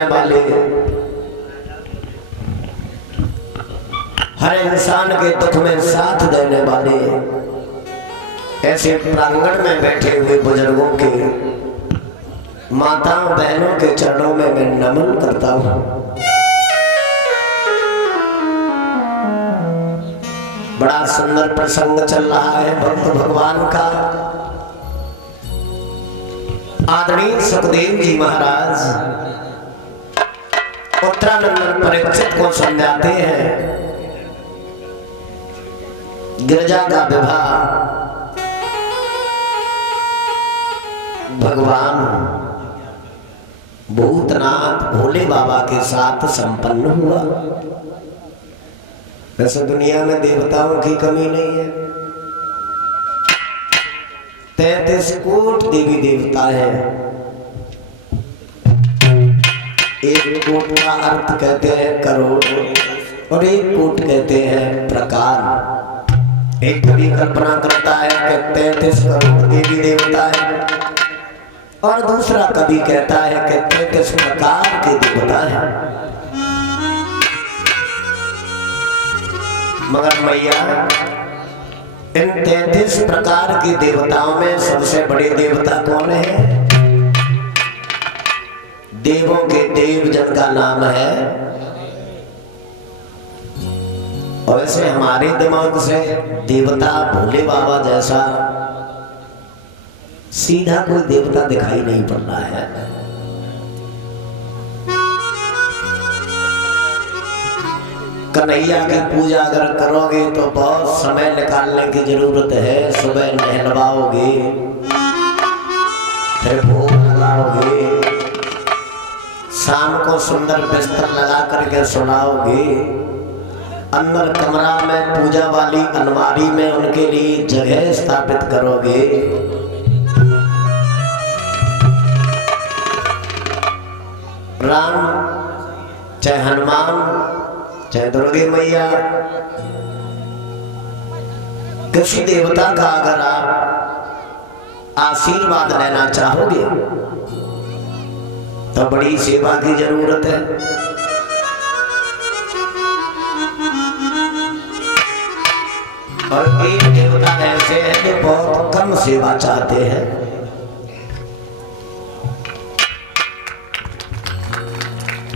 वाले हर इंसान के दुख में साथ देने वाले ऐसे प्रांगण में बैठे हुए बुजुर्गों के, माताओं बहनों के चरणों में मैं नमन करता हूँ। बड़ा सुंदर प्रसंग चल रहा है भक्त भगवान का। आदरणीय सुखदेव जी महाराज उत्तरानंद परीक्षित को समझाते हैं, गिरजा का विवाह भगवान भूतनाथ भोले बाबा के साथ संपन्न हुआ। वैसे दुनिया में देवताओं की कमी नहीं है, 33 कोट देवी देवता है। एक कोट का अर्थ कहते हैं करोड़ और एक कोट कहते हैं प्रकार। एक कवि कल्पना करता है कि 33 करोड़ देवी देवता है और दूसरा कवि कहता है कि 33 प्रकार के देवता है। मगर मैया इन 33 प्रकार के देवताओं में सबसे बड़े देवता कौन है? देवों के देव जिनका नाम है। और वैसे हमारे दिमाग से देवता भोले बाबा जैसा सीधा कोई देवता दिखाई नहीं पड़ रहा है। कन्हैया की पूजा अगर करोगे तो बहुत समय निकालने की जरूरत है। सुबह नहलवाओगे, फिर भोग लगाओगे, शाम को सुंदर बिस्तर लगा करके सुनाओगे, अंदर कमरा में पूजा वाली अलमारी में उनके लिए जगह स्थापित करोगे। राम चाहे हनुमान चाहे दुर्गे मैया, किसी देवता का अगर आप आशीर्वाद लेना चाहोगे तो बड़ी सेवा की जरूरत है। और एक देवता ऐसे हैं जो बहुत कम सेवा चाहते हैं।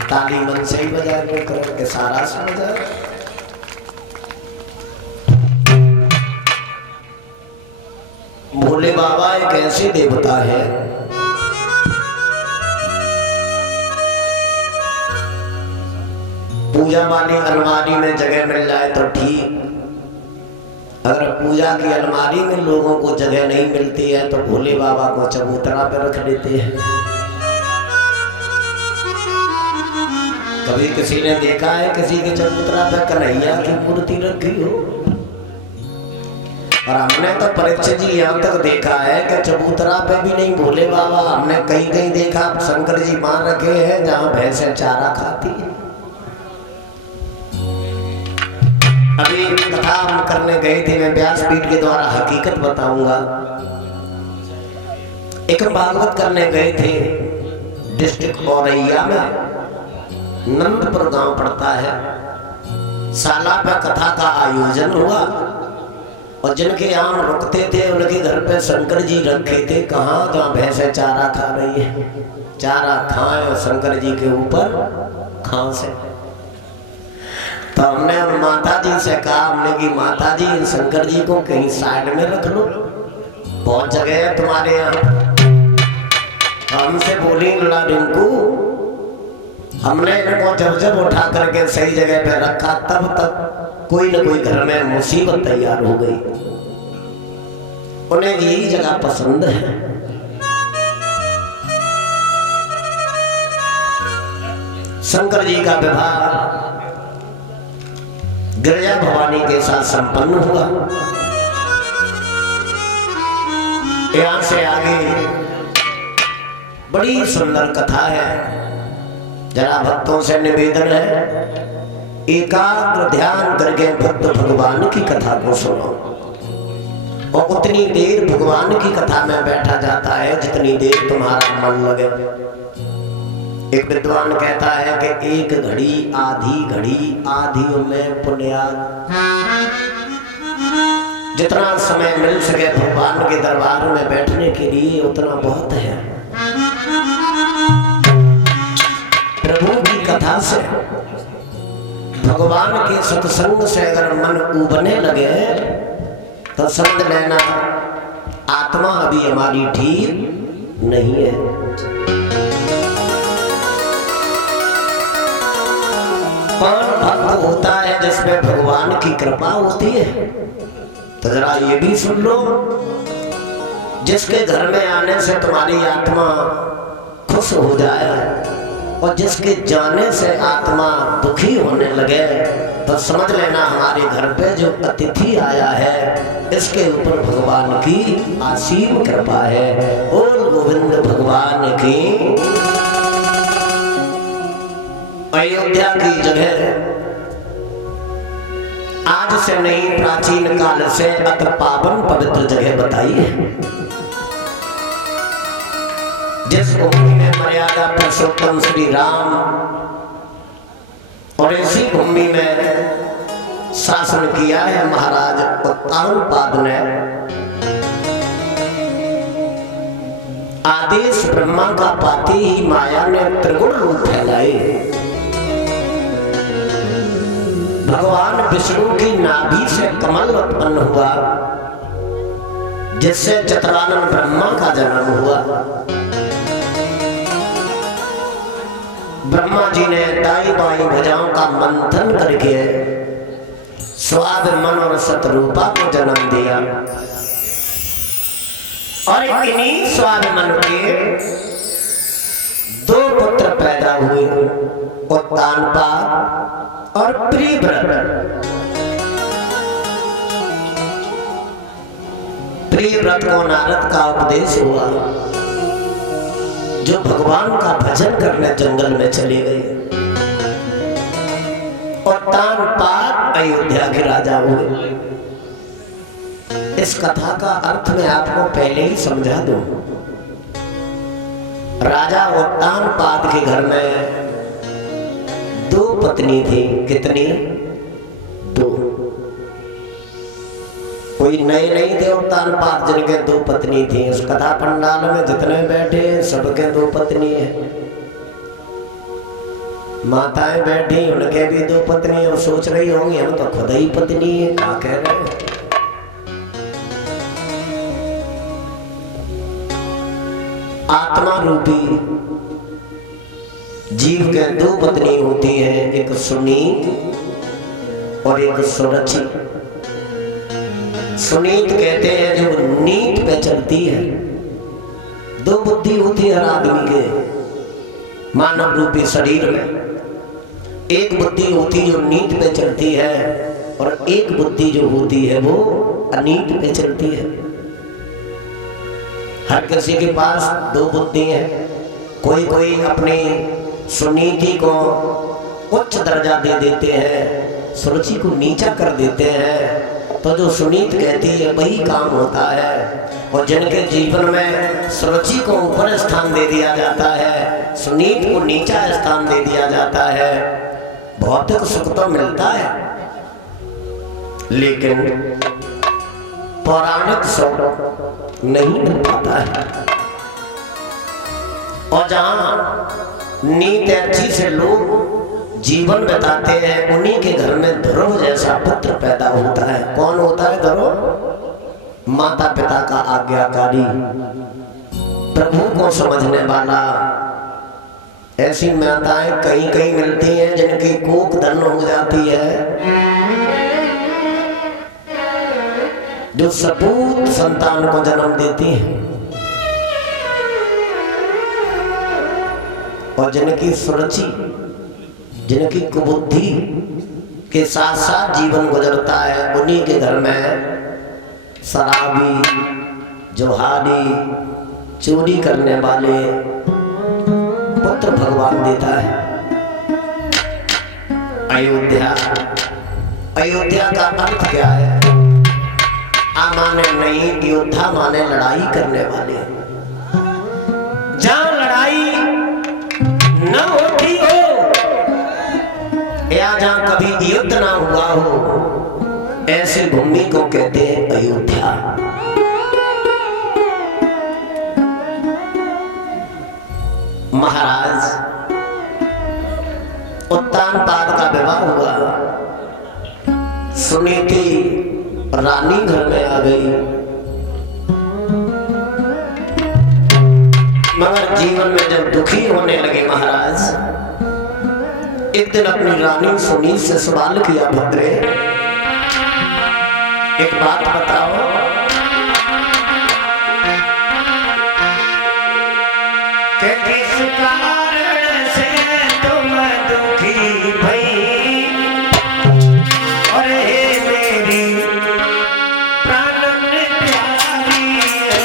ताली मन से ही बजाए करके सारा समझा। भोले बाबा एक ऐसे देवता है पूजा वाली अलमारी में जगह मिल जाए तो ठीक। अगर पूजा की अलमारी में लोगों को जगह नहीं मिलती है तो भोले बाबा को चबूतरा पे रख देते हैं। कभी किसी ने देखा है किसी के चबूतरा पे कन्हैया की मूर्ति रखी हो? और हमने तो परीक्षित जी यहाँ तक देखा है कि चबूतरा पे भी नहीं भोले बाबा, हमने कहीं कहीं देखा शंकर जी मां रखे हैं जहाँ भैंसें चारा खाती है। अभी कथा हम करने गए थे, मैं व्यासपीठ के द्वारा हकीकत बताऊंगा। एक भागवत करने गए थे डिस्ट्रिक्ट औरैया में, नंदपुर गांव पड़ता है। साला पे कथा का आयोजन हुआ और जिनके यहाँ रुकते थे उनके घर पे शंकर जी रखे थे। कहाँ? जहाँ भैंसें चारा खा रही है, चारा खाएं और शंकर जी के ऊपर खांसे। तो हमने माता जी से कहा, हमने कि माता जी इन शंकर जी को कहीं साइड में रख लो, बहुत जगह है तुम्हारे यहाँ। हमसे बोली रिंकू, हमने इनको जब उठा करके सही जगह पे रखा तब तक कोई न कोई घर में मुसीबत तैयार हो गई। उन्हें यही जगह पसंद है। शंकर जी का विवाह गिरजा भवानी के साथ संपन्न हुआ। यहां से आगे बड़ी सुंदर कथा है। जरा भक्तों से निवेदन है, एकाग्र ध्यान करके भक्त भगवान की कथा को सुनो। और उतनी देर भगवान की कथा में बैठा जाता है जितनी देर तुम्हारा मन लगे। एक विद्वान कहता है कि एक घड़ी आधी में पुण्या। जितना समय मिल सके भगवान के दरबार में बैठने के लिए उतना बहुत है। प्रभु की कथा से, भगवान के सत्संग से अगर मन उबने लगे तो समझ लेना आत्मा अभी हमारी ठीक नहीं है। कौन भक्त होता है जिसमें भगवान की कृपा होती है? तो जरा ये भी सुन लो, जिसके घर में आने से तुम्हारी आत्मा खुश हो जाए और जिसके जाने से आत्मा दुखी होने लगे तो समझ लेना हमारे घर पे जो अतिथि आया है इसके ऊपर भगवान की असीम कृपा है। और गोविंद भगवान की। अयोध्या की जगह आज से नहीं, प्राचीन काल से अति पावन पवित्र जगह बताई है। जिस भूमि में मर्यादा पुरुषोत्तम श्री राम और इसी भूमि में शासन किया है महाराज उत्तानपाद ने। आदेश ब्रह्मा का पाती ही माया ने त्रिगुण रूप फैलाए। भगवान विष्णु की नाभि से कमल उत्पन्न हुआ जिससे चतुरानन ब्रह्मा का जन्म हुआ। ब्रह्मा जी ने दाई बाई भुजाओं का मंथन करके स्वाद मन और सतरूपा को जन्म दिया और इन्हीं स्वाद मन के दो पुत्र पैदा हुए, उत्तानपाद और प्रियव्रत। प्रियव्रत को नारद का उपदेश हुआ जो भगवान का भजन करने जंगल में चले गए। उत्तानपाद अयोध्या के राजा हुए। इस कथा का अर्थ मैं आपको पहले ही समझा दूं। राजा उत्तानपाद के घर में दो पत्नी थी। कितनी? दो। कोई नए नहीं थे उत्तानपाद जिनके दो पत्नी थी। उस कथा पंडाल में जितने बैठे सबके दो पत्नी है। माताएं बैठी उनके भी दो पत्नी, और सोच रही होंगी हम तो खुद ही पत्नी है, क्या कह रहे हैं। आत्मा रूपी जीव के दो पत्नी होती है, एक सुनीत और एक सुरचि। सुनीत कहते हैं जो नीत पे चलती है। दो बुद्धि होती है हर आदमी के मानव रूपी शरीर में। एक बुद्धि होती जो नीत पे चलती है और एक बुद्धि जो होती है वो अनीत पे चलती है। हर किसी के पास दो बुद्धि है। कोई कोई अपनी सुनीति को उच्च दर्जा दे देते हैं, सुरुचि को नीचा कर देते हैं। तो जो सुनीत कहती है वही काम होता है। और जिनके जीवन में सुरुचि को ऊपर स्थान दे दिया जाता है, सुनीत को नीचा स्थान दे दिया जाता है, भौतिक सुख तो मिलता है लेकिन पौराणिक सुख नहीं मिल पाता है। और जहां नीत अच्छी से लोग जीवन बिताते हैं उन्हीं के घर में ध्रुव जैसा पुत्र पैदा होता है। कौन होता है ध्रुव? माता पिता का आज्ञाकारी, प्रभु को समझने वाला। ऐसी माताएं कहीं कहीं मिलती हैं जिनकी कोख धन हो जाती है, जो सपूत संतान को जन्म देती हैं। और जिनकी सुरुचि, जिनकी कुबुद्धि के साथ साथ जीवन गुजरता है, उन्हीं के घर में शराबी, जुहारी, चोरी करने वाले पुत्र भगवान देता है। अयोध्या, अयोध्या का अर्थ क्या है? आ माने नहीं, योद्धा माने लड़ाई करने वाले। जहां लड़ाई न जहां कभी युद्ध ना हुआ हो ऐसी भूमि को कहते हैं अयोध्या। महाराज उत्तानपाद का विवाह हुआ, सुनीति रानी घर में आ गई, मगर जीवन में जब दुखी होने लगे महाराज, एक दिन अपनी रानी सुनीति से सवाल किया, भद्रे एक बात बताओ, कि किस कारण से तुम दुखी भई, और हे मेरी प्राण प्यारी है।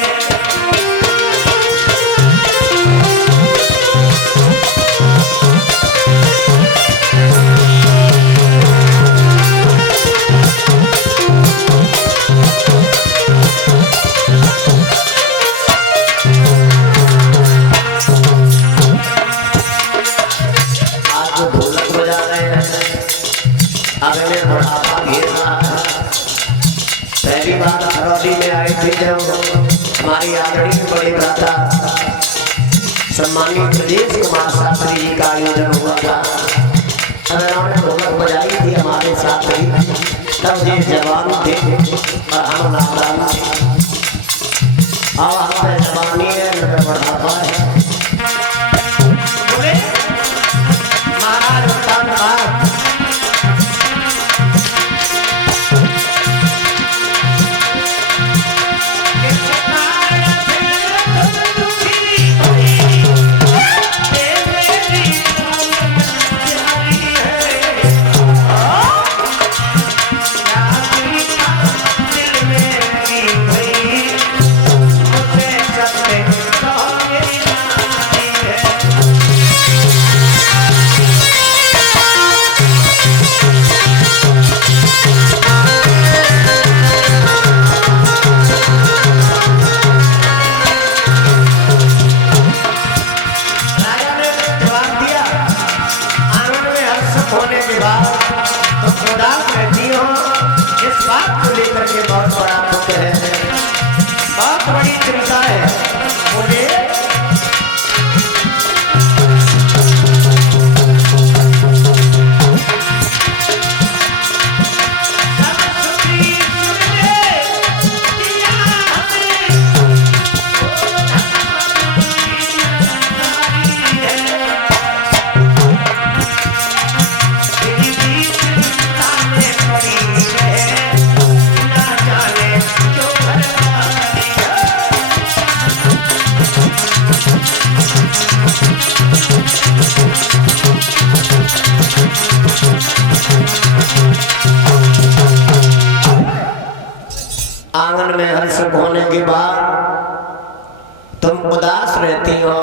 पहली बार हरौली में आए थे जब हमारी आदरणीय बड़े भ्राता सम्मानित ब्रजेश कुमार शास्त्री जी का आयोजन हुआ था। उन्होंने ढोलक बजाई थी हमारे साथ ही, तब ये जवान थे और हम नादान थे। अब हम जवानी है बढ़ाता है। बोले महाराज उत्तानपाद आंगन में हर्ष होने के बाद तुम उदास रहती हो,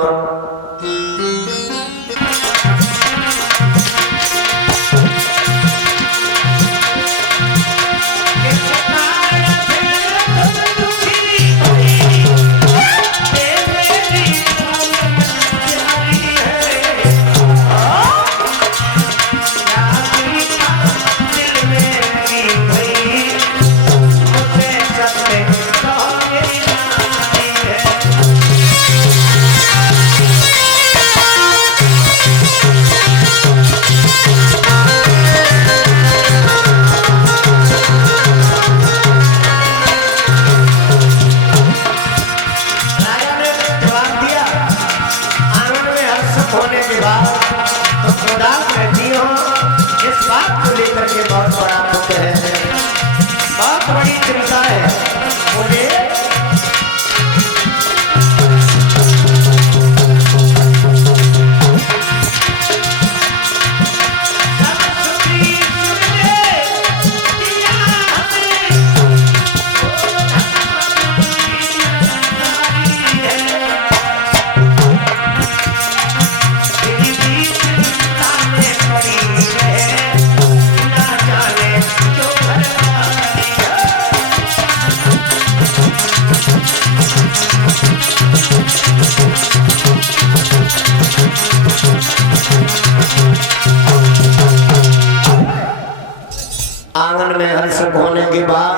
आंगन में हर्ष होने के बाद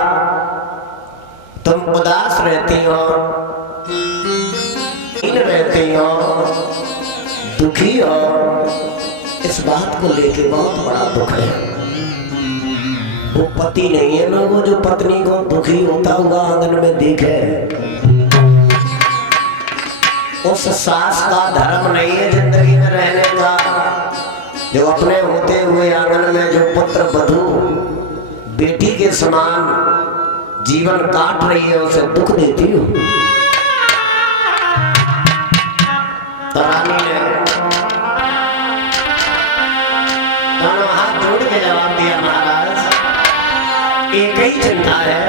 तुम उदास रहती हो, रहती हो, दुखी हो, इस बात को लेके बहुत बड़ा दुख है। वो पति नहीं है ना वो जो पत्नी को दुखी होता हुआ आंगन में दिखे, उस सास का धर्म नहीं है जिंदगी में रहने का, जो अपने होते हुए आंगन में जो पुत्र वधू बेटी के समान जीवन काट रही है उसे दुख देती हो। रानी ने दोनों हाथ जोड़ के जवाब दिया, महाराज एक ही चिंता है,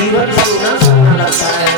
जीवन सोना सोना लगता है।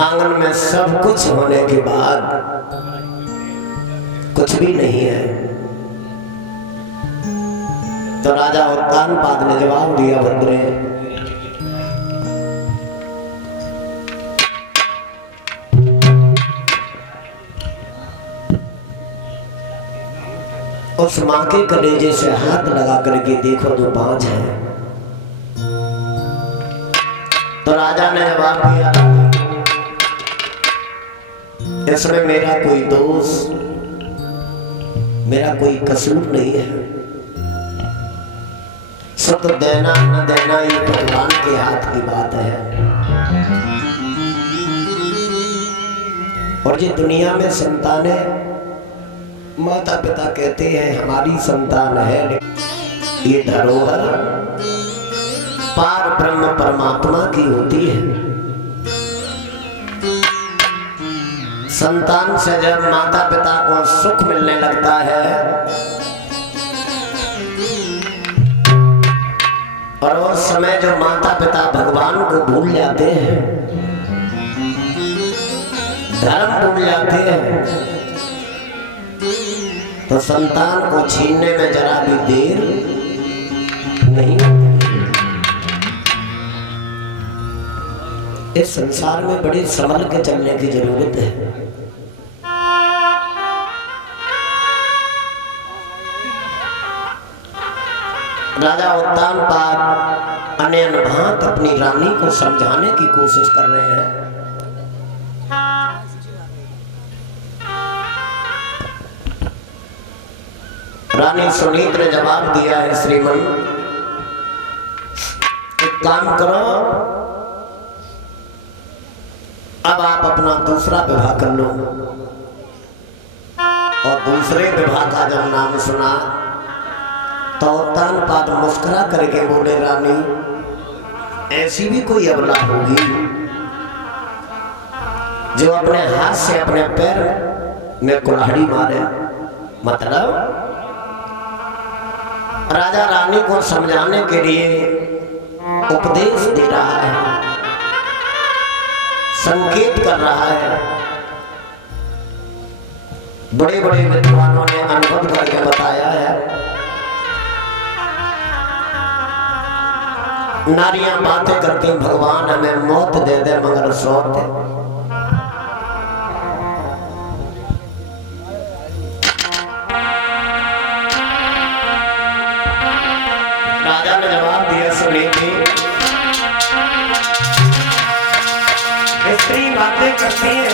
आंगन में सब कुछ होने के बाद कुछ भी नहीं है। तो राजा उत्तानपाद ने जवाब दिया, भद्रे उस मां के कलेजे से हाथ लगा करके देखो तो 5 है। तो राजा ने जवाब दिया, इसमें मेरा कोई दोष, मेरा कोई कसूर नहीं है। सब तो देना न देना ये भगवान के हाथ की बात है। और ये दुनिया में संतानें, माता पिता कहते हैं हमारी संतान है, ये धरोहर पार ब्रह्म परमात्मा की होती है। संतान से जब माता पिता को सुख मिलने लगता है और उस समय जो माता पिता भगवान को भूल जाते हैं, धर्म भूल जाते हैं, तो संतान को छीनने में जरा भी देर नहीं। इस संसार में बड़ी संभल के चलने की जरूरत है। राजा उत्तानपाद अनयन भांत अपनी रानी को समझाने की कोशिश कर रहे हैं। रानी सुनीत ने जवाब दिया है, श्रीमन एक काम करो, अब आप अपना दूसरा विवाह कर लो। और दूसरे विवाह का जब नाम सुना तो उत्तानपाद मुस्कुरा करके बोले, रानी ऐसी भी कोई अबला होगी जो अपने हाथ से अपने पैर में कुल्हाड़ी मारे। मतलब राजा रानी को समझाने के लिए उपदेश दे रहा है, संकेत कर रहा है। बड़े बड़े विद्वानों ने अनुभव करके बताया है, नारियां बातें करती भगवान हमें मौत दे दे मगर सौत दे। राजा ने जवाब दिया, सुनीति स्त्री बातें करती है,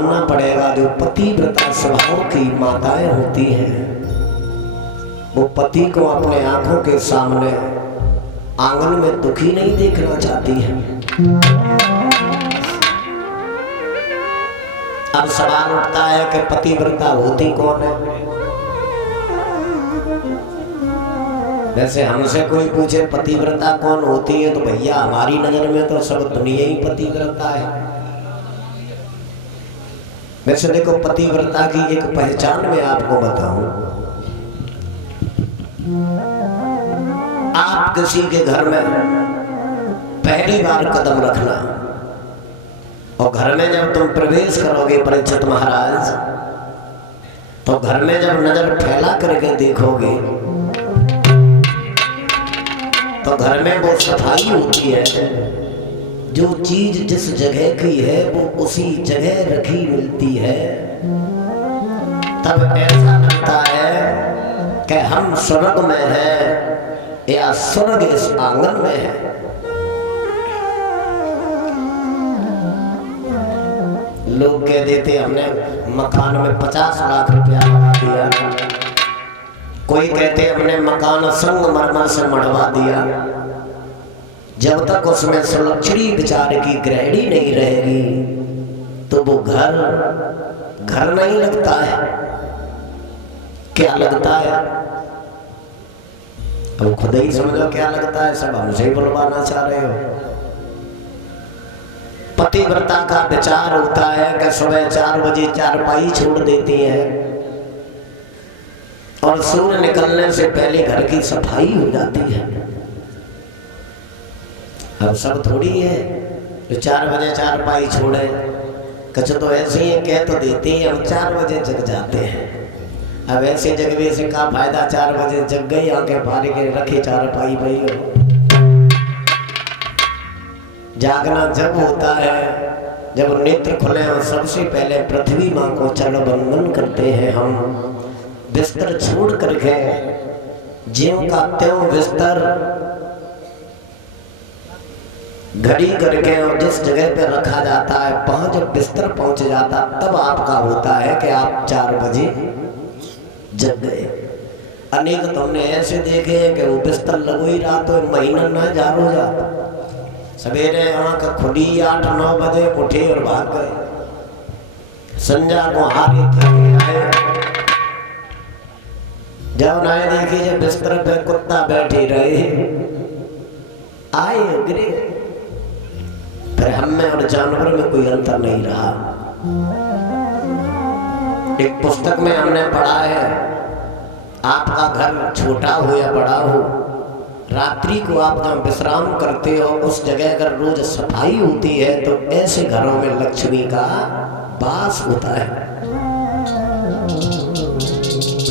मानना पड़ेगा जो पतिव्रता स्वभाव की माताएं होती हैं वो पति को अपने आंखों के सामने आंगन में दुखी नहीं देखना चाहती है। अब सवाल उठता है कि पतिव्रता होती कौन है। वैसे हमसे कोई पूछे पतिव्रता कौन होती है तो भैया हमारी नजर में तो सब दुनिया ही पतिव्रता है। वैसे देखो पतिव्रता की एक पहचान मैं आपको बताऊं। आप किसी के घर में पहली बार कदम रखना और घर में जब तुम प्रवेश करोगे परीक्षित महाराज तो घर में जब नजर फैला करके देखोगे तो घर में वो सफाई होती है। जो चीज जिस जगह की है वो उसी जगह रखी मिलती है। तब ऐसा लगता है कि हम स्वर्ग में हैं या स्वर्ग इस आंगन में है। लोग कह देते हमने मकान में 50 लाख रुपया लगा दिया, कोई कहते हमने मकान संगमरमर से मढ़वा दिया। जब तक उसमें सुलक्षणी विचार की ग्रहणी नहीं रहेगी तो वो घर घर नहीं लगता है। क्या लगता है अब खुद ही समझो क्या लगता है। सब हमसे ही बुलवाना चाह रहे हो। पतिव्रता का विचार होता है कि सुबह 4 बजे चारपाई छोड़ देती है और सूर्य निकलने से पहले घर की सफाई हो जाती है। अब सब थोड़ी है जो 4 बजे चारपाई छोड़े। कछ तो ऐसे ही कह तो देते हैं हम 4 बजे जग जाते हैं। अब ऐसे जगवे से क्या फायदा। 4 बजे जग गई आंखें फाड़ के रखे चारपाई पई हो। जागना जब होता है जब नेत्र खुले और सबसे पहले पृथ्वी माँ को चरण वंदन करते हैं हम। बिस्तर छोड़ करके ज्यों का त्यों बिस्तर घड़ी करके और जिस जगह पे रखा जाता है वहां जब बिस्तर पहुंच जाता तब आपका होता है कि आप 4 बजे जग गए। अनेक तुमने ऐसे देखे हैं कि वो बिस्तर लगो ही रहा तो महीना ना जारो जाता। सवेरे आंख खुली 8-9 बजे उठे और भाग गए। संजा को हारे थके आए। जब नए देखी जब बिस्तर पे कुत्ता बैठे रहे आए गिरे। फिर हम में और जानवर में कोई अंतर नहीं रहा। एक पुस्तक में हमने पढ़ा है आपका घर छोटा हो या बड़ा हो रात्रि को आप जहाँ विश्राम करते हो उस जगह अगर रोज सफाई होती है तो ऐसे घरों में लक्ष्मी का वास होता है।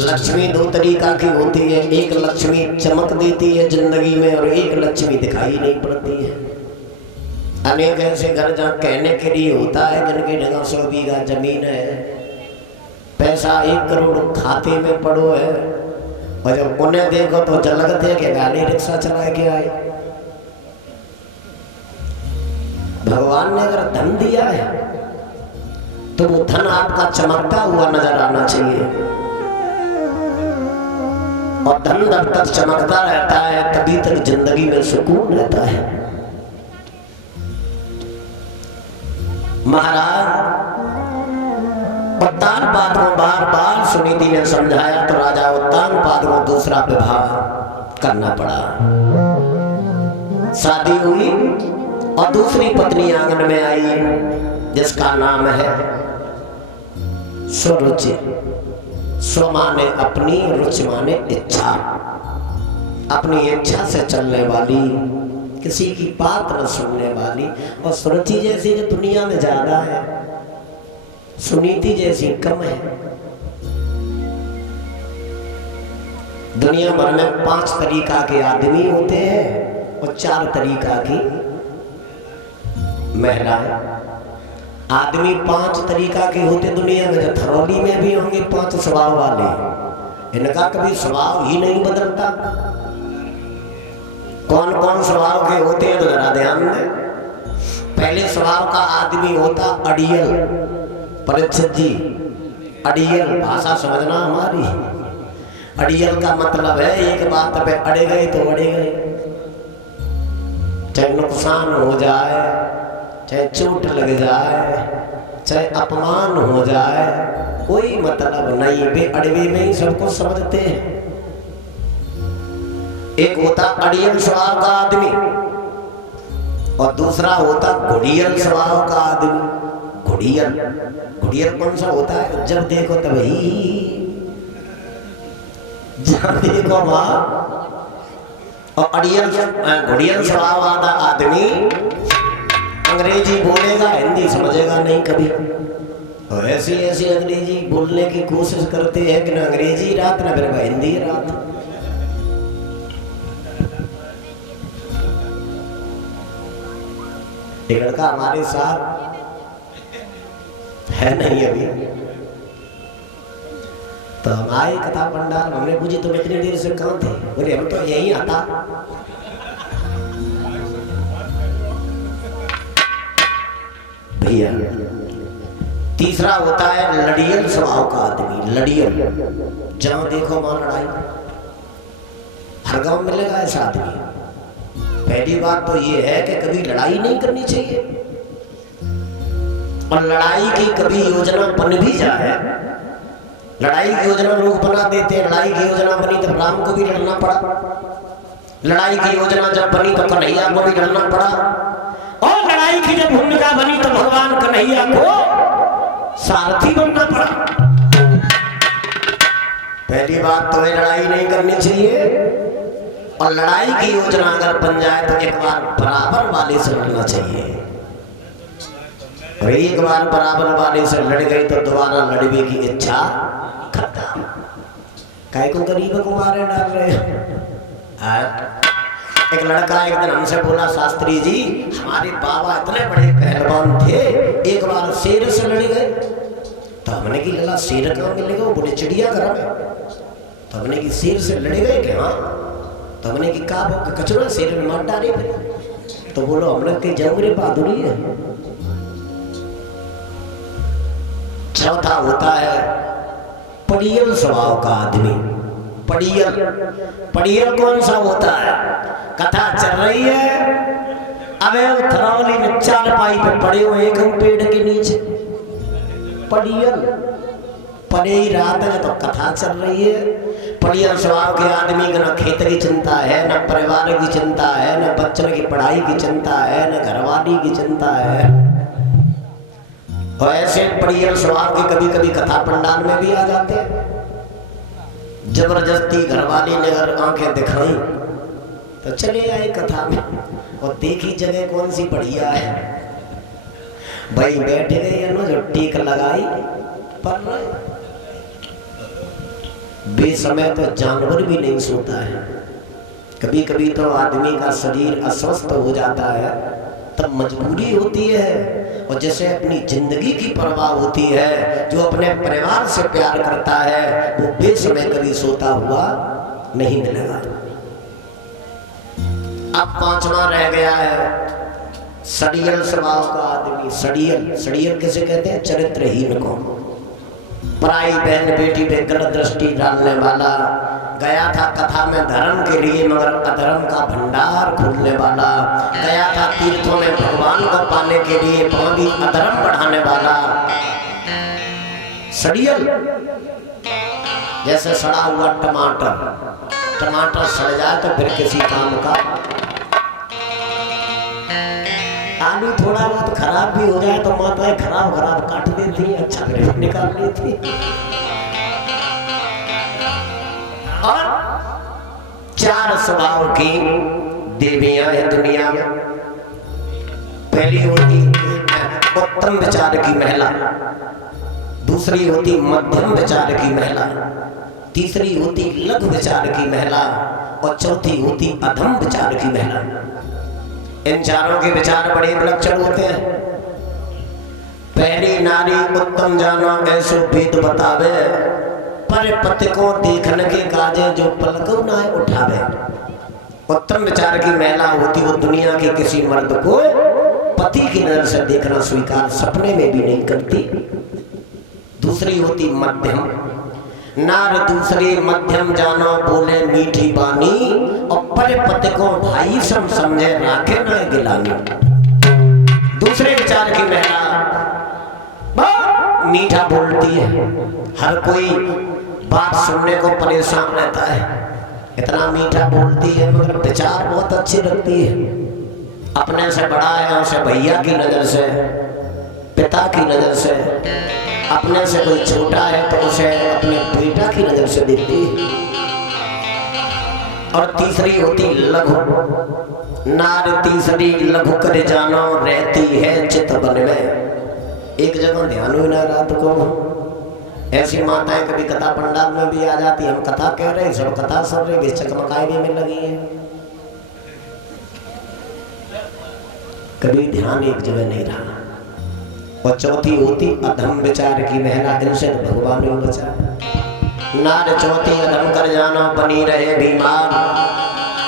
लक्ष्मी 2 तरीका की होती है। एक लक्ष्मी चमक देती है जिंदगी में और एक लक्ष्मी दिखाई नहीं पड़ती है। अनेक ऐसे घर जहाँ कहने के लिए होता है जिनके जगह 100 बीघा जमीन है, पैसा 1 करोड़ खाते में पड़ो है और जब उन्हें देखो तो लगते है कि गाड़ी रिक्शा चला के आए। भगवान ने अगर धन दिया है तो वो धन आपका चमकता हुआ नजर आना चाहिए और धन जब तक चमकता रहता है तभी तक जिंदगी में सुकून रहता है। महाराज उत्तानपाद को बार बार सुनीति ने समझाया तो राजा उत्तानपाद को दूसरा विवाह करना पड़ा। शादी हुई और दूसरी पत्नी आंगन में आई जिसका नाम है स्वरुचि। स्व माने अपनी, रुचि माने इच्छा। अपनी इच्छा से चलने वाली, किसी की बात न सुनने वाली। और सुरुचि जैसी जो दुनिया में ज्यादा है, सुनीति जैसी कम है। दुनिया भर में 5 तरीका के आदमी होते हैं और 4 तरीका की महिलाएं। आदमी 5 तरीका के होते दुनिया में। थरौली में भी होंगे 5 स्वभाव वाले। इनका कभी स्वभाव ही नहीं बदलता। कौन कौन स्वभाव के होते हैं तो जरा ध्यान दें। पहले स्वभाव का आदमी होता अड़ियल, परीक्षित जी, अड़ियल भाषा समझना हमारी। अड़ियल का मतलब है एक बात पे अड़े गए तो अड़े गए, चाहे नुकसान हो जाए, चाहे चोट लग जाए, चाहे अपमान हो जाए, कोई मतलब नहीं, वे अड़वे में ही सबको समझते हैं। एक होता अड़ियल स्वभाव का आदमी और दूसरा होता घुड़ियल स्वभाव का आदमी। घुड़ियल, घुड़ियल कौन सा होता है? जब देखो तब ही, जब देखो वहां। और अड़ियल घुड़ियल स्वभाव वाला आदमी अंग्रेजी बोलेगा, हिंदी समझेगा नहीं कभी। और ऐसी ऐसी अंग्रेजी बोलने की कोशिश करते हैं कि ना अंग्रेजी रात ना फिर हिंदी रात। एक लड़का हमारे साथ है नहीं अभी, तो हम आए कथा पंडाल, हमने पूछी तुम इतनी देर से कहाँ थे? बोले हम तो यही आता। भैया तीसरा होता है लड़ियल स्वभाव का आदमी। लड़ियल, जहां देखो वहां लड़ाई, हर गांव मिलेगा ऐसा आदमी। पहली बात तो ये है कि कभी लड़ाई नहीं करनी चाहिए, और लड़ाई की कभी योजना बन भी जाए, लड़ाई की योजना लोग बना देते हैं। लड़ाई की योजना बनी तो राम को भी लड़ना पड़ा, लड़ाई की योजना जब बनी तो कन्हैया को भी लड़ना पड़ा, और लड़ाई की जब भूमिका बनी तो भगवान कन्हैया को सारथी बनना पड़ा। पहली बात तो है लड़ाई नहीं करनी चाहिए, और लड़ाई की योजना अगर बन जाए तो एक बार बराबर वाले से लड़ना चाहिए। और एक बार बराबर वाले से लड़ गई तो दोबारा लड़ने की इच्छा खत्म। काय को गरीब को मारे डाल रहे हैं। एक लड़का एक दिन हमसे बोला, शास्त्री जी हमारे बाबा इतने बड़े पहलवान थे, एक बार शेर से लड़ गए। तो हमने की लड़ा शेर कहाँ मिलेगा, वो बोले चिड़ियाघर में। तो हमने की शेर से लड़ गए क्या? हाँ। तो हमने की कहा कचरा शेर में मार डाले। तो बोलो हमने की जंगरे बहादुरी है। चौथा होता है पड़ियल स्वभाव का आदमी। पड़ियल, पड़ियल कौन सा होता है? कथा चल रही है, अबे थरौली में चारपाई पे पड़े हुए एक पेड़ के नीचे। पड़ियल, पड़े ही रात है तो कथा चल रही है। पड़ियल स्वभाव के आदमी को न खेत की चिंता है, न परिवार की चिंता है, न बच्चों की पढ़ाई की चिंता है, न घरवाली की चिंता है। और ऐसे पड़ियल स्वभाव के कभी कभी कथा पंडाल में भी आ जाते हैं। जबरदस्ती घरवाली ने अगर आंखें दिखाई तो चले आए कथा में, और देखी जगह कौन सी बढ़िया है, भाई बैठ गए जो टीक लगाई पढ़ रहे। बेसमय तो जानवर भी नहीं सोता है। कभी कभी तो आदमी का शरीर अस्वस्थ हो जाता है, तब मजबूरी होती है। और जैसे अपनी जिंदगी की परवाह होती है, जो अपने परिवार से प्यार करता है वो बेसमय कभी सोता हुआ नहीं मिलेगा। अब पांचवा रह गया है सड़ियल स्वभाव का आदमी। सड़ियल, सड़ियल किसे कहते हैं? चरित्रहीन को, पराई बहन बेटी पे गलत दृष्टि डालने वाला। गया था कथा में धर्म के लिए मगर अधर्म का भंडार खोलने वाला। गया था तीर्थों में भगवान को पाने के लिए वहां भी अधर्म बढ़ाने वाला। सड़ियल जैसे सड़ा हुआ टमाटर, टमाटर सड़ जाए तो फिर किसी काम का। आलू थोड़ा बहुत खराब भी हो जाए तो माताएं खराब खराब काट देती, अच्छा निकाल लेती। और चार स्वभाव की देवियां हैं दुनिया में। पहली होती उत्तम विचार की महिला, दूसरी होती मध्यम विचार की महिला, तीसरी होती लघु विचार की महिला, और चौथी होती अधम विचार की महिला। इन चारों के विचार बड़े विलक्षण होते हैं। पहली नारी उत्तम जाना ऐसो भेद बतावे, पर पति को देखने के काजे जो पलकों ना उठावे। उत्तम विचार की महिला होती वो दुनिया के किसी मर्द को पति की नजर से देखना स्वीकार सपने में भी नहीं करती। दूसरी होती मध्यम। नार दूसरी मध्यम जानो बोले मीठी बानी, और परे पति को भाई सम समझे राखे न गिलानी। दूसरे विचार की महिला मीठा बोलती है, हर कोई बात सुनने को परेशान रहता है, इतना मीठा बोलती है मगर विचार बहुत अच्छी रखती है। अपने से बड़ा है उसे भैया की नजर से, पिता की नजर से, अपने से कोई छोटा है तो उसे अपने बेटा की नजर से देखती है। और तीसरी होती लघु। नार तीसरी लघु कर जानो रहती है चित बन में। एक जगह ध्यान हुई ना रात को, ऐसी माताएं कभी कथा पंडाल में भी आ जाती, हम कथा कह रहे सब कथा सुन रहे, बीच चकमकाई भी में लगी है, कभी ध्यान एक जगह नहीं रहा। और चौथी होती अधम विचार की महिला, इनसे तो भगवान ही बचा। नार चौथी अधम कर जाना बनी रहे बीमार,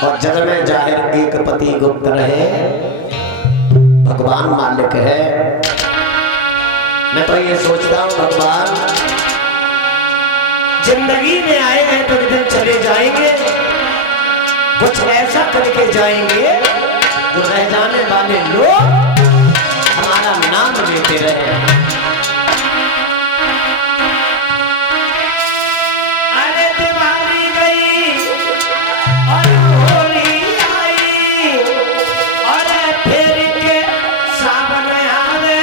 और जग में जाहिर एक पति गुप्त रहे, भगवान मालिक है। मैं तो ये सोचता हूँ भगवान जिंदगी में आए हैं तो इधर चले जाएंगे, कुछ ऐसा करके जाएंगे जो रह जाने वाले लोग हमारा नाम लेते रहे। अरे दिवाली गई और होली आई, और फिर के सावन आवे,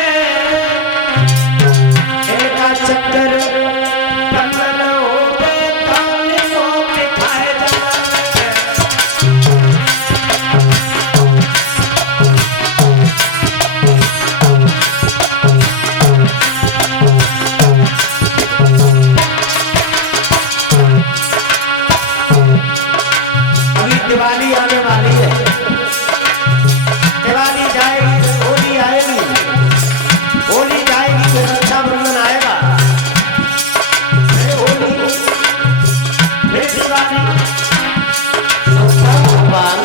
इनका चक्कर बंधन हो गए, काले को दिखाए दिवाली आने वाली है, दिवाली जाएगी फिर होली आएगी, होली जाएगी फिर रक्षाबंधन आएगा, फिर होली, फिर दिवाली। भगवान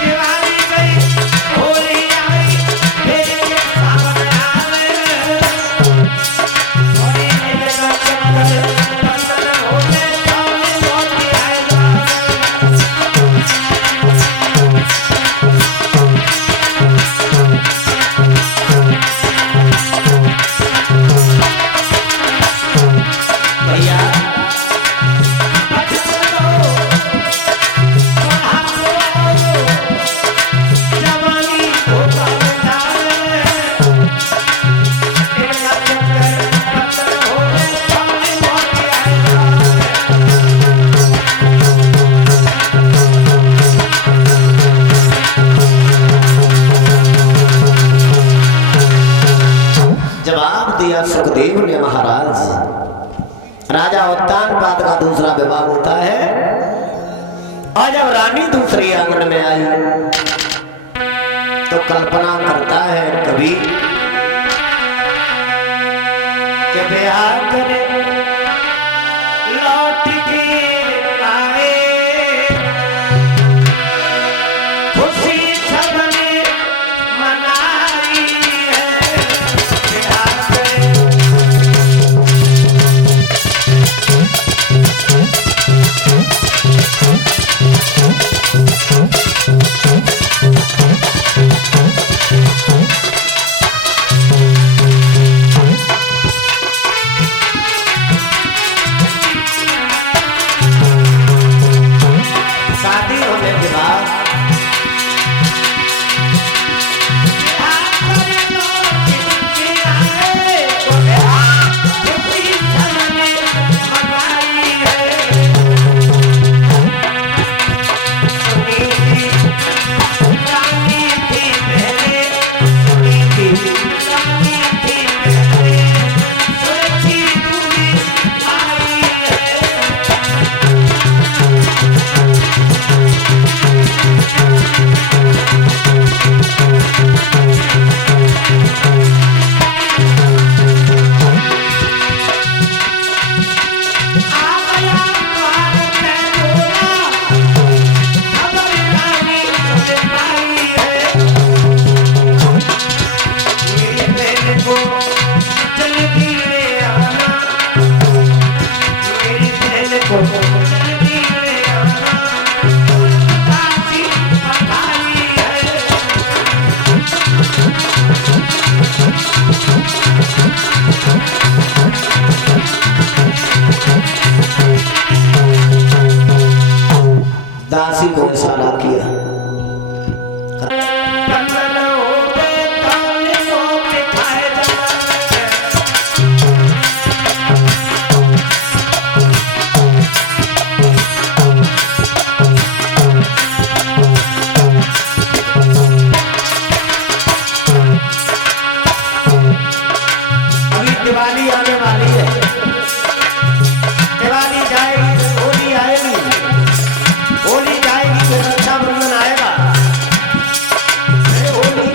दिवाली गई होली आई, फिर सावन आवे, होली मिलेगा चक्कर बंधन होने सुखदेव ने महाराज, राजा उत्तानपाद का दूसरा विवाह होता है, और जब रानी दूसरे आंगन में आई तो कल्पना करता है कभी कि ब्याह करे लौट के आए, खुशी सबने मनाई है, दासी को इशारा किया। अभी दिवाली आने वाली है, दिवाली जाएगी, होली आएगी, होली जाएगी फिर रक्षाबंधन आएगा, फिर होली,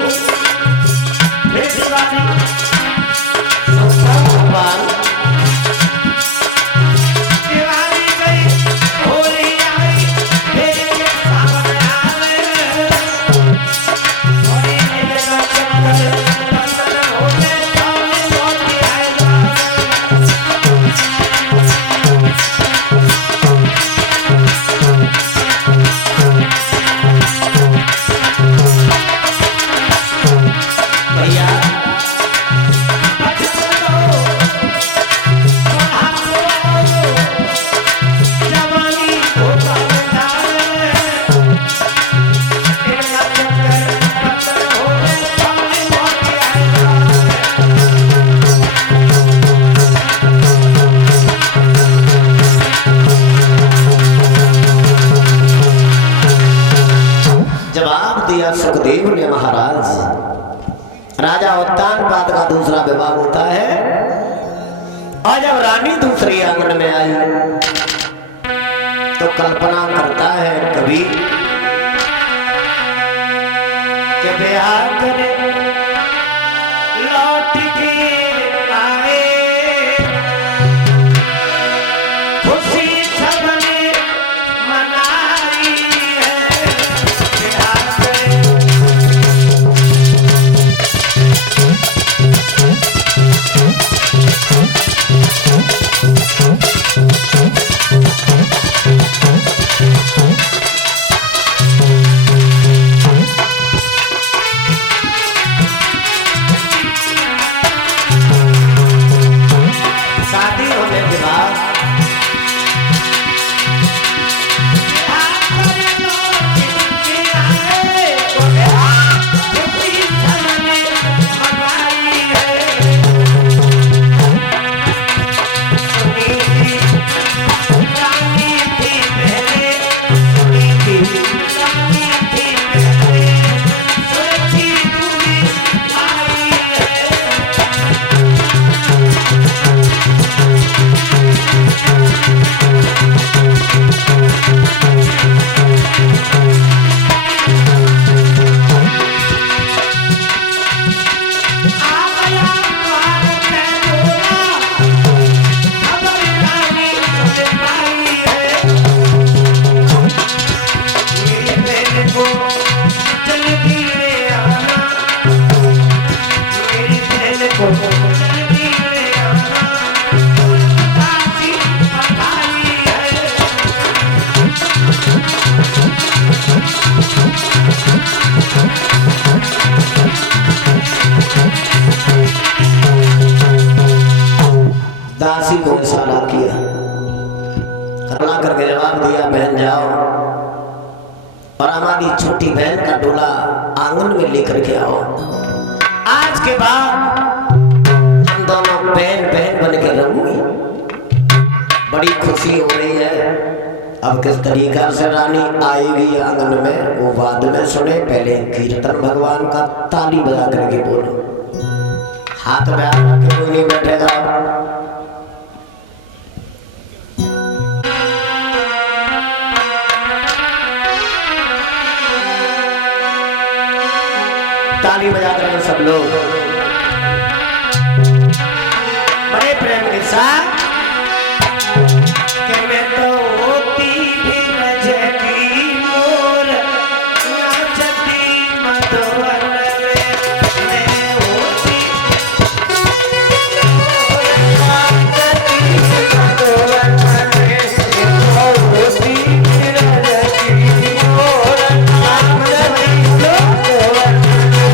फिर दिवाली। भगवान दिवाली गई, होली आई, फिर सावन आवे, होली में चमक सुखदेव ने महाराज, राजा उत्तानपाद का दूसरा विवाह होता है और जब रानी दूसरी आंगन में आई तो कल्पना करता है कवि कि ब्याह करे लौट के आए, खुशी सबने मनाई है, ब्याह करे दासी को इशारा किया, करुणा करके जवाब दिया, बहन जाओ और हमारी छोटी बहन का डोला आंगन में लेकर के आओ। आज के बाद हम दोनों बहन बहन बन के रहूंगी। बड़ी खुशी हो रही है। अब किस तरीका से रानी आएगी आंगन में वो बाद में सुने, पहले कीर्तन भगवान का ताली बजा करके बोलो। हाथ में हाथ रखे कोई नहीं बैठेगा। ताली बजा कर सब लोग बड़े प्रेम के साथ कि मैं तो होती भी नजरी मोर नाचती मधुवन में, मैं होती नाचती मधुवन में, होती भी नजरी मोर नाचती मधुवन में।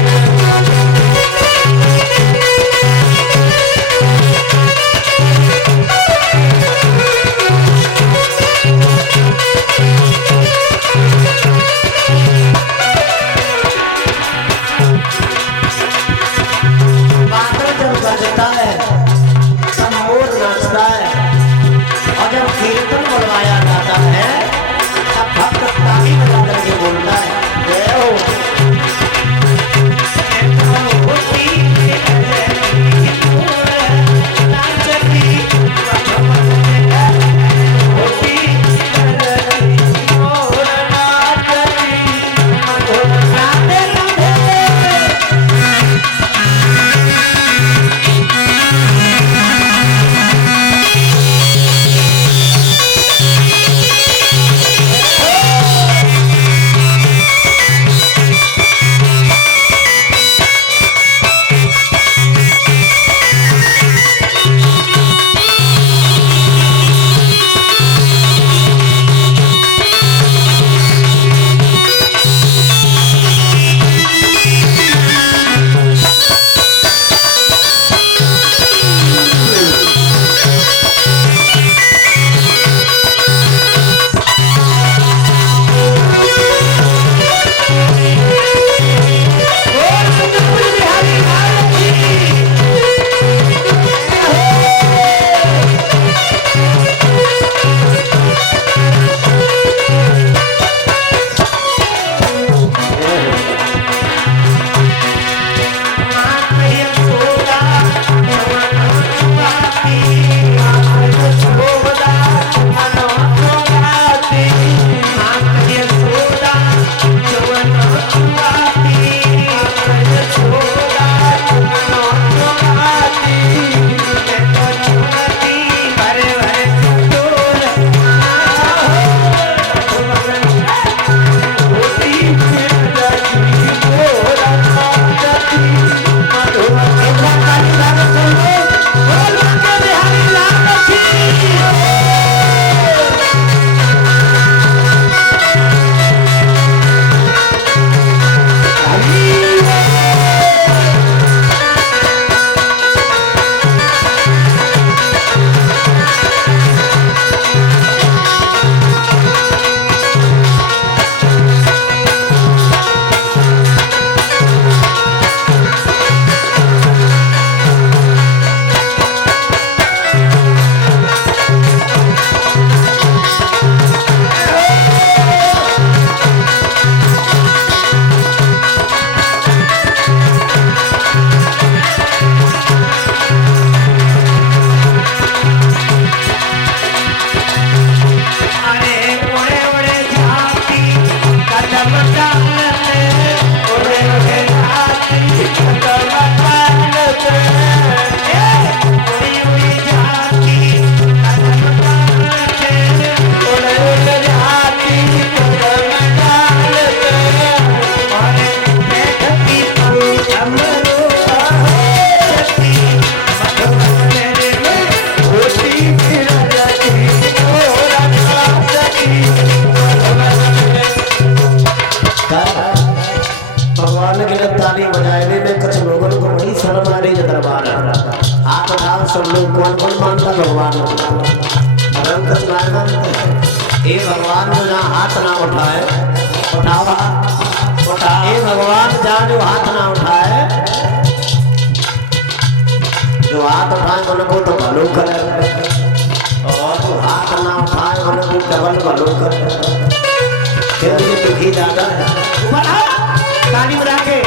कौन मानता भगवान अगर हम कुछ नहीं मानते। ये भगवान जो जहाँ हाथ ना उठाए उठावा उठा, ये भगवान जहाँ जो हाथ ना उठाए, जो हाथ उठाए उनको तो भलो करे, और जो हाथ ना उठाए उनको डबल भलो करे। क्योंकि दुखी ज्यादा है। ताली बजा के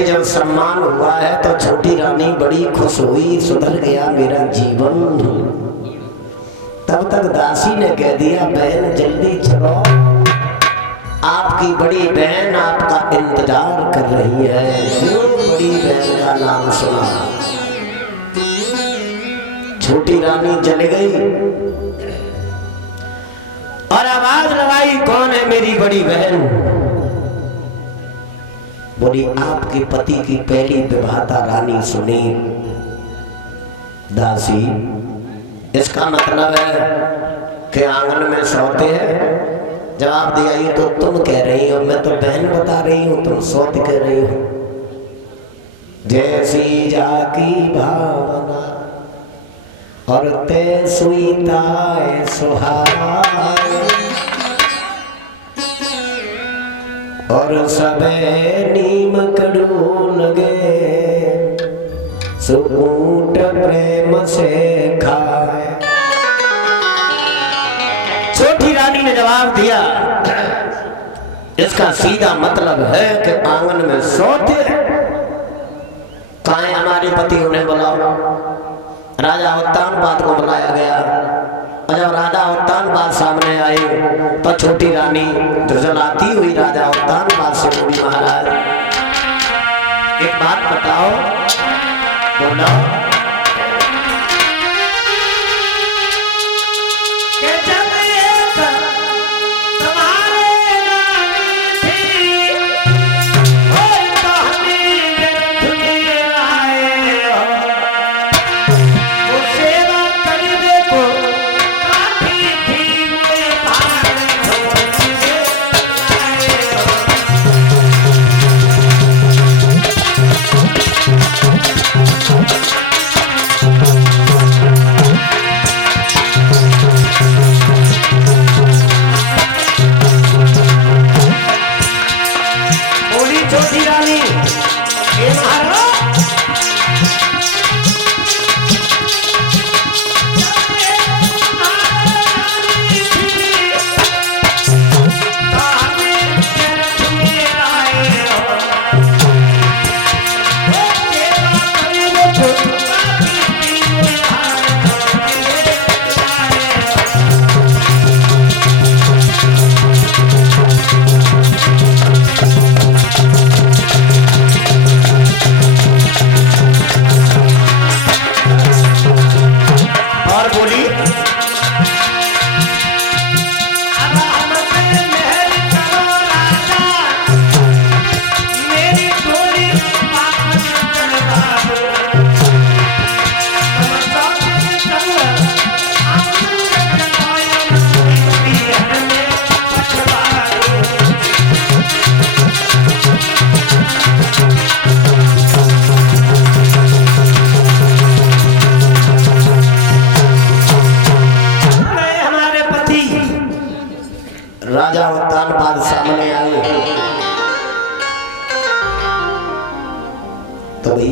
जब सम्मान हुआ है तो छोटी रानी बड़ी खुश हुई, सुधर गया मेरा जीवन। तब तक दासी ने कह दिया बहन जल्दी चलो, आपकी बड़ी बहन आपका इंतजार कर रही है। बड़ी बहन का नाम सुना, छोटी रानी चली गई और आवाज लगाई कौन है मेरी बड़ी बहन। बोली आपके पति की पहली विवाहता रानी सुनी। दासी इसका मतलब है कि आंगन में सोते हैं। जवाब दिया ये तो तुम कह रही हो, मैं तो बहन बता रही हूँ, तुम सोत कह रही हो। जैसी जाकी भावना और ते सुईताए सुहाए, और सबे नीम कड़ू लगे सुकूट प्रेम से खाए। छोटी रानी ने जवाब दिया इसका सीधा मतलब है कि आंगन में सोते कहाँ हमारे पति, उन्हें बुलाओ। राजा उत्तानपाद को बुलाया गया। जब राजा उत्तानपाद सामने आए तो छोटी रानी धुजलाती हुई राजा उत्तानपाद से बोली महाराज एक बात बताओ। बोला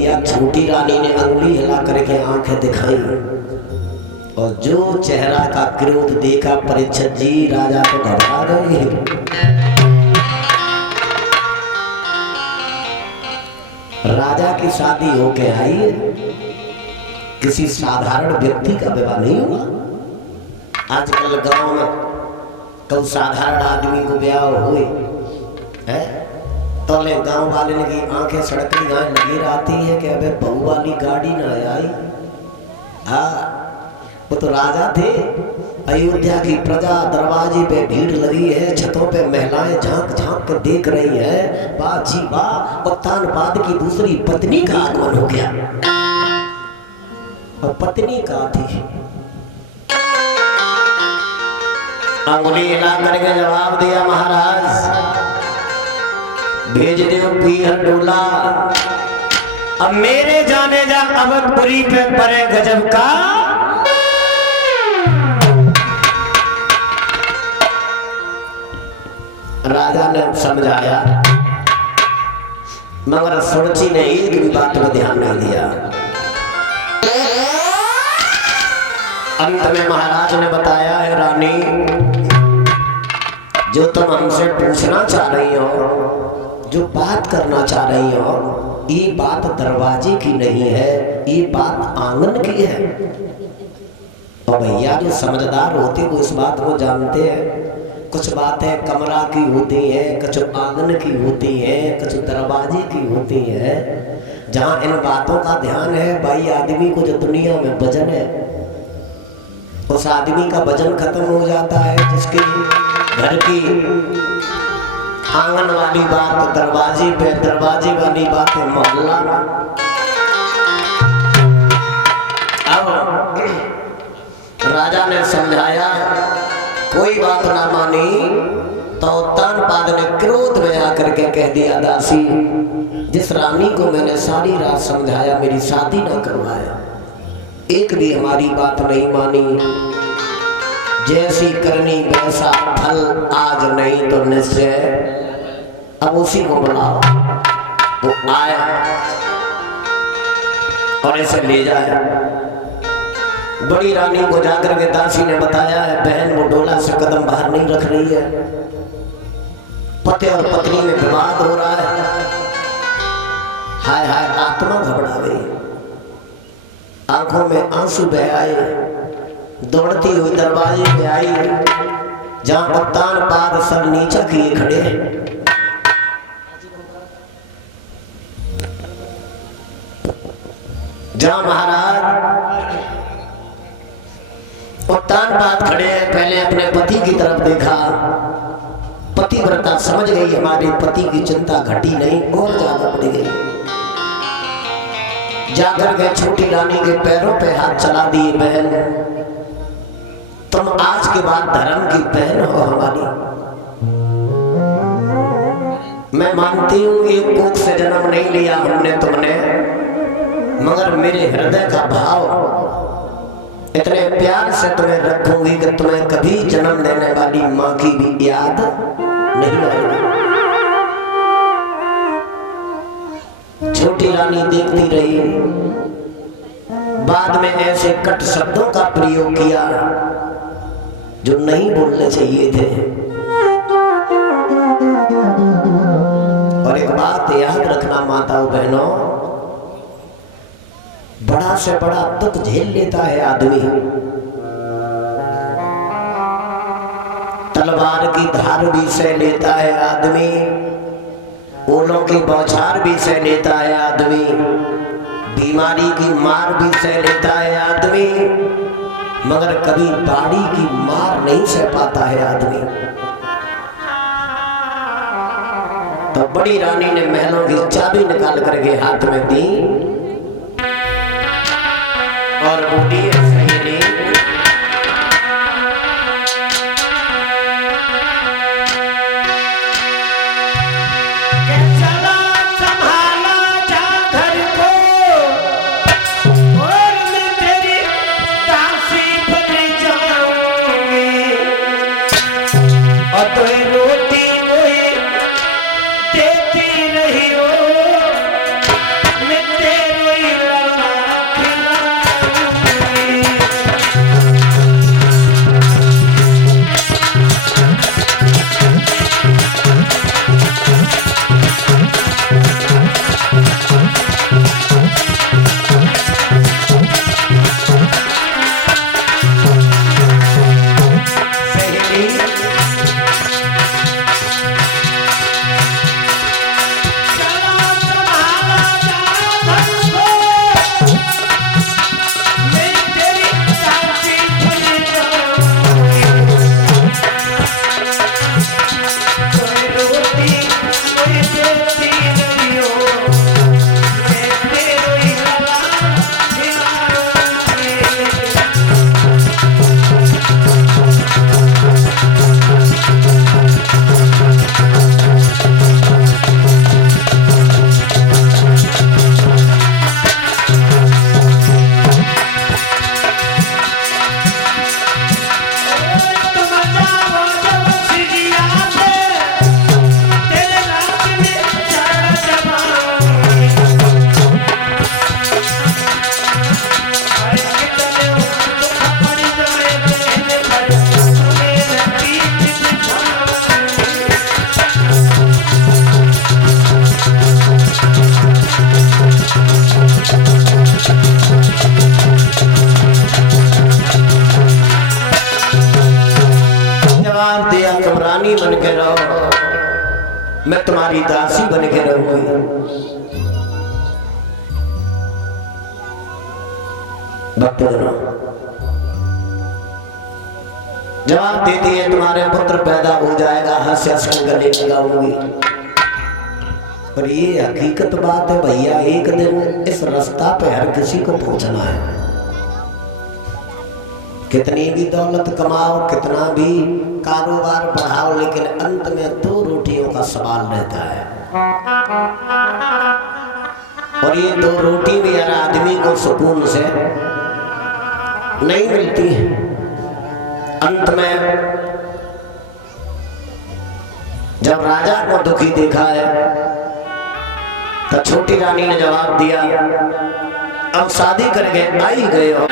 भैया छोटी रानी ने अंगुली हिला करके आंखें दिखाई और जो चेहरा का क्रोध देखा परीक्षित जी राजा तो घबरा गए। राजा की शादी होके आई है, किसी साधारण व्यक्ति का विवाह नहीं हुआ। आजकल गांव में कई साधारण आदमी को ब्याह हुए है तो ले गांव वाले ने की आंखें सड़कती गाय लगी रहती है कि अबे बहू वाली गाड़ी ना आई। हाँ वो तो राजा थे, अयोध्या की प्रजा दरवाजे पे भीड़ लगी है, छतों पे महिलाएं झांक झांक कर देख रही है। वाह जी वाह, उत्तानपाद की दूसरी पत्नी का आगमन हो गया। और पत्नी का थी, अंगुली हिला करके जवाब दिया महाराज भेज दो पीहर डोला। अब मेरे जाने जा अवधपुरी पे परे गजब का। राजा ने समझाया मगर सुरची ने एक भी बात में ध्यान नहीं दिया। अंत में महाराज ने बताया है रानी जो तुम हमसे पूछना चाह रही हो, जो बात करना चाह रही हो, ये बात दरवाजे की नहीं है, ये बात आंगन की है। और भैया जो समझदार होते वो इस बात को जानते हैं। कुछ बातें कमरा की होती है, कुछ आंगन की होती है, कुछ दरवाजे की होती है। जहां इन बातों का ध्यान है भाई आदमी को जो दुनिया में वजन है उस आदमी का वजन खत्म हो जाता है। जिसकी घर की आंगन वाली बात दरवाजे पे, दरवाजे वाली बात मोहल्ला। अब राजा ने समझाया, कोई बात ना मानी तो उत्तानपाद ने क्रोध में आकर के कह दिया, दासी जिस रानी को मैंने सारी रात समझाया मेरी शादी ना करवाया, एक भी हमारी बात नहीं मानी। जैसी करनी वैसा फल, आज नहीं तो निश्चय। अब उसी को बुलाओ। वो आया और इसे ले जाए। बड़ी रानी को जाकर के दासी ने बताया है बहन वो डोला से कदम बाहर नहीं रख रही है, पति और पत्नी में विवाद हो रहा है। हाय हाय आत्मा घबरा गई, आंखों में आंसू बह आए, दौड़ती हुई दरवाजे पे आई जहां उत्तानपाद सर नीचा किए खड़े हैं। जहां महाराज उत्तानपाद खड़े हैं, पहले अपने पति की तरफ देखा। पतिव्रता समझ गई हमारे पति की चिंता घटी नहीं और ज्यादा बढ़ गई। जाकर के छोटी रानी के पैरों पे हाथ चला दिए, बहन तुम आज के बाद धर्म की बहन हो हमारी। मैं मानती हूं एक कोख से जन्म नहीं लिया हमने तुमने, मगर मेरे हृदय का भाव इतने प्यार से तुम्हें रखूंगी कि तुम्हें कभी जन्म देने वाली मां की भी याद नहीं आएगी। छोटी रानी देखती रही, बाद में ऐसे कट शब्दों का प्रयोग किया जो नहीं बोलने चाहिए थे। और एक बात याद रखना माताओं बहनों, बड़ा से बड़ा दुख झेल लेता है आदमी, तलवार की धार भी सह लेता है आदमी, ओलों की बौछार भी सह लेता है आदमी, बीमारी की मार भी सह लेता है आदमी, मगर कभी बाड़ी की मार नहीं सह पाता है आदमी। तो बड़ी रानी ने महलों की चाबी निकाल करके हाथ में दी और बोली सहेली तेरी मैं तुम्हारी दासी बन के रहूंगी। भक्तजनों जवाब देती है तुम्हारे पुत्र पैदा हो जाएगा, हंस हंस के गले लगाऊंगी। पर ये हकीकत बात है भैया, एक दिन इस रास्ता पे हर किसी को पहुंचना है। कितनी भी दौलत कमाओ, कितना भी कारोबार बढ़ाओ, लेकिन अंत में 2 रोटियों का सवाल रहता है। और ये 2 रोटी भी हर आदमी को सुकून से नहीं मिलती है। अंत में जब राजा को दुखी देखा है तो छोटी रानी ने जवाब दिया, अब शादी करके आई गए हो।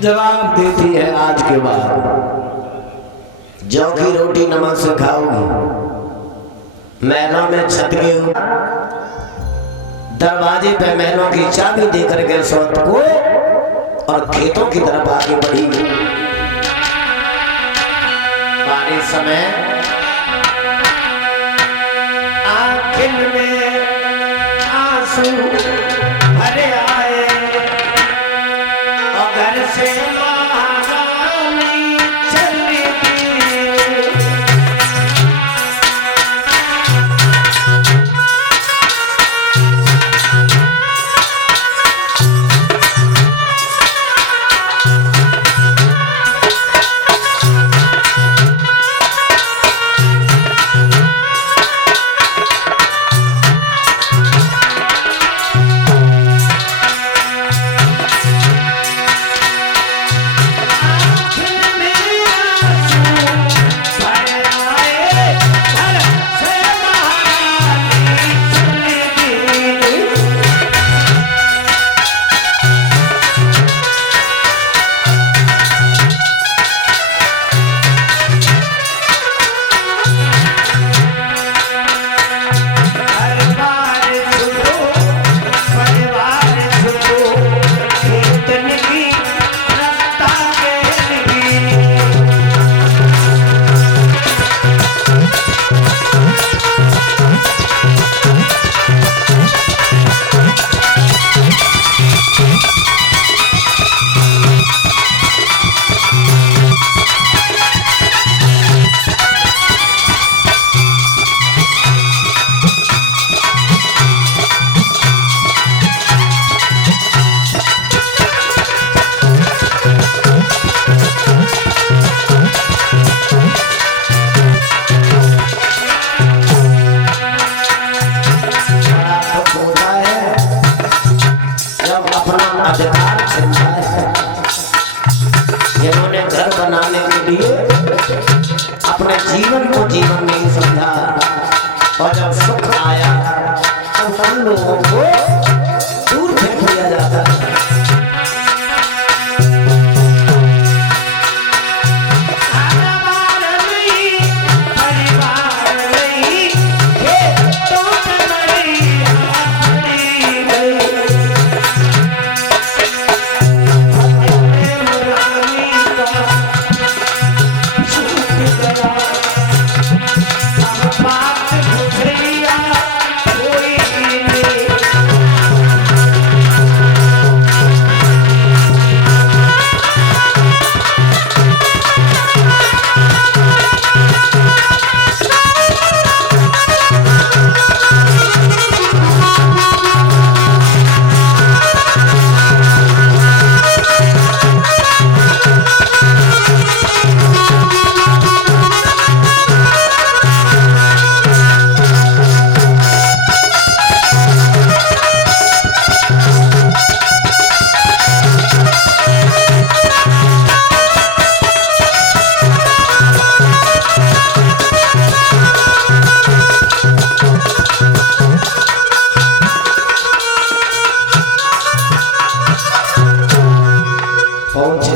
जवाब देती है आज के बाद जौ की रोटी नमक से खाओगी, महलों में छत के दरवाजे पे महलों की चाबी देकर के सौत को और खेतों की तरफ आगे बढ़ी। बारिश समय आंखिन में आंसू भरे आए और घर से महारानी चली गई।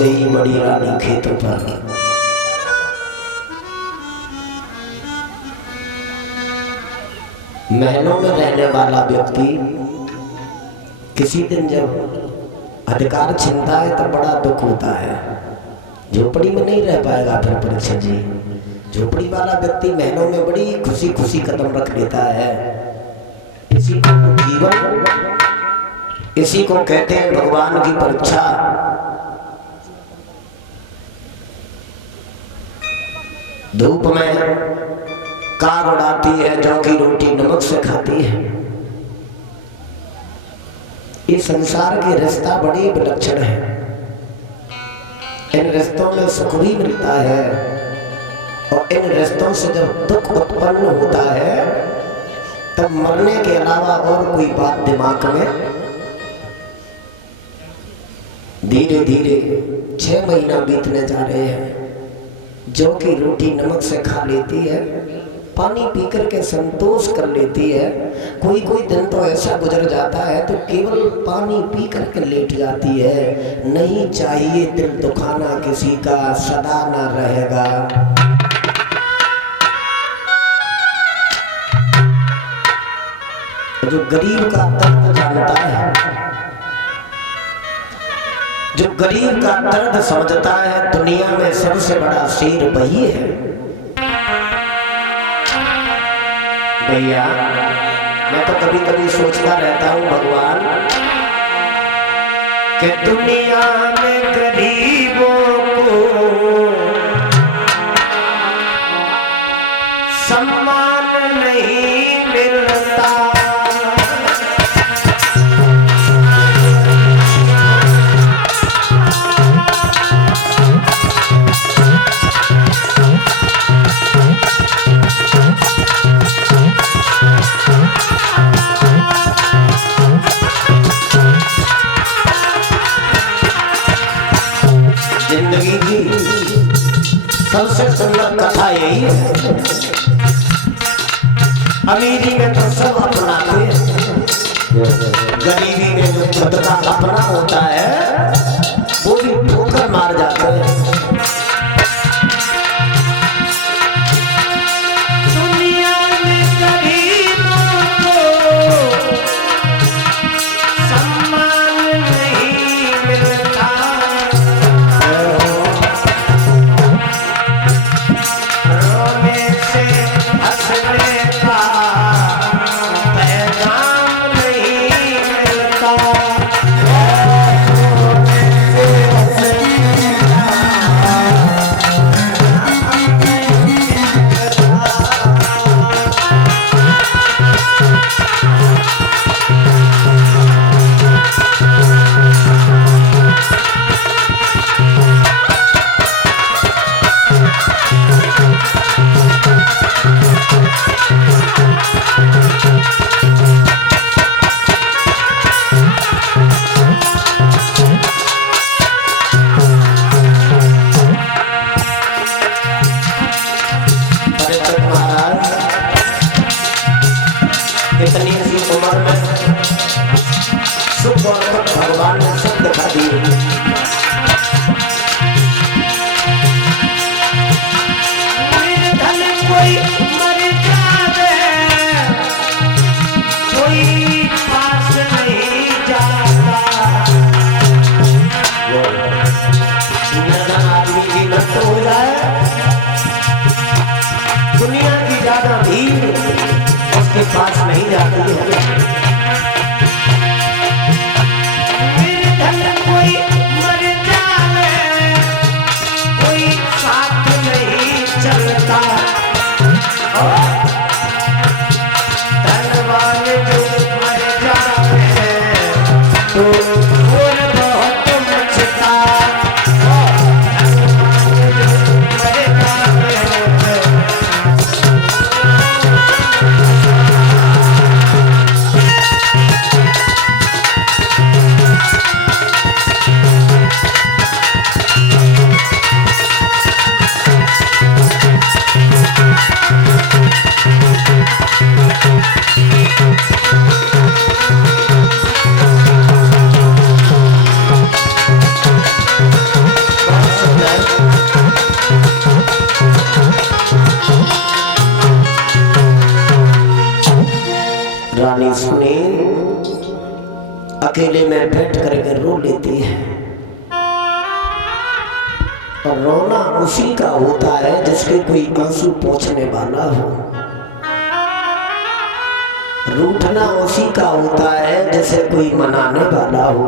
गई बड़ी रानी खेतों पर। महलों में रहने वाला व्यक्ति किसी दिन जब अधिकार छिनता है तो बड़ा दुख होता है। झोपड़ी में नहीं रह पाएगा फिर परीक्षा जी। झोपड़ी वाला व्यक्ति महलों में बड़ी खुशी खुशी कदम रख लेता है। इसी को जीवन, इसी को कहते हैं भगवान की परीक्षा। धूप में कार उड़ाती है, जौ की रोटी नमक से खाती है। ये संसार के रिश्ता बड़े विलक्षण है। इन रिश्तों में सुख भी मिलता है और इन रिश्तों से जब दुख उत्पन्न होता है तब मरने के अलावा और कोई बात दिमाग में। धीरे धीरे 6 महीना बीतने जा रहे हैं। जौ की रोटी नमक से खा लेती है, पानी पी करके संतोष कर लेती है। कोई कोई दिन तो ऐसा गुजर जाता है तो केवल पानी पी करके लेट जाती है। नहीं चाहिए दिल दुखाना किसी का, सदा ना रहेगा। जो गरीब का दर्द जानता है, जो गरीब का दर्द समझता है, दुनिया में सबसे बड़ा शेर वही है। भैया मैं तो कभी कभी सोचता रहता हूँ भगवान कि दुनिया में गरीबों को सम्मान नहीं मिलता। जिंदगी की सबसे सुंदर कथा यही है। अमीरी में तो सब अपनाते हैं, गरीबी में जो खुद का अपना होता है वो भी ठोकर मार जाते हैं। दुनिया में गरीबों को सम्मान नहीं मिलता। इतनी सी उम्र में सुख और दुख भगवान ने सब दिखा दिए। कोई मर जावे, कोई पास नहीं जाता। आदमी की मृत्यु हो जाए, दुनिया की ज्यादा भीड़ उसके पास नहीं जाती है। कोई मर जाए, कोई साथ नहीं चलता। धनवान जो मर जाए तो और बहुत मचता। अकेले में बैठ करके रो लेती है। और रोना उसी का होता है जिसके कोई आंसू पोंछने वाला हो। रूठना उसी का होता है जैसे कोई मनाने वाला हो।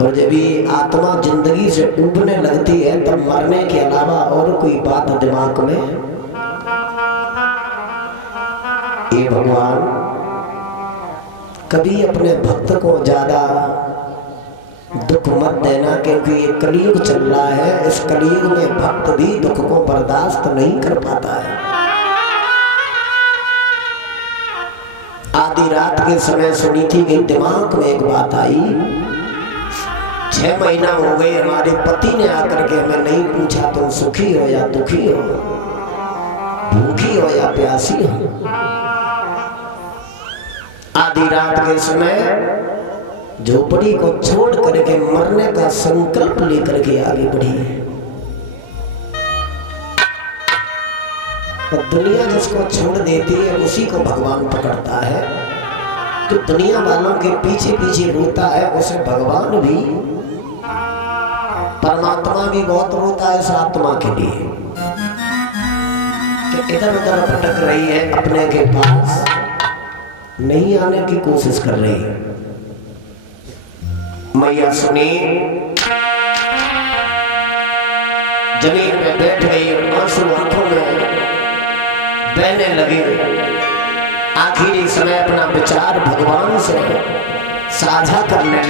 और जब ये आत्मा जिंदगी से उबने लगती है तब मरने के अलावा और कोई बात दिमाग में, ये भगवान कभी अपने भक्त को ज्यादा दुख मत देना, क्योंकि ये कलयुग चल रहा है। इस कलयुग में भक्त भी दुख को बर्दाश्त नहीं कर पाता है। आधी रात के समय सुनी थी कि दिमाग में एक बात आई, 6 महीना हो गए हमारे पति ने आकर के हमें नहीं पूछा तुम सुखी हो या दुखी हो, भूखी हो या प्यासी हो। आधी रात के समय झोपड़ी को छोड़ करके मरने का संकल्प लेकर के आगे बढ़ी है। और दुनिया जिसको छोड़ देती है उसी को भगवान पकड़ता है। तो दुनिया वालों के पीछे पीछे रोता है उसे भगवान भी, परमात्मा भी बहुत रोता है इस आत्मा के लिए कि इधर उधर भटक रही है, अपने के पास नहीं आने की कोशिश कर रही है। मैया सुनी, जमीन में बैठ गई और आंसू आंखों में बहने लगे। आखिरी समय अपना विचार भगवान से साझा करने लगे।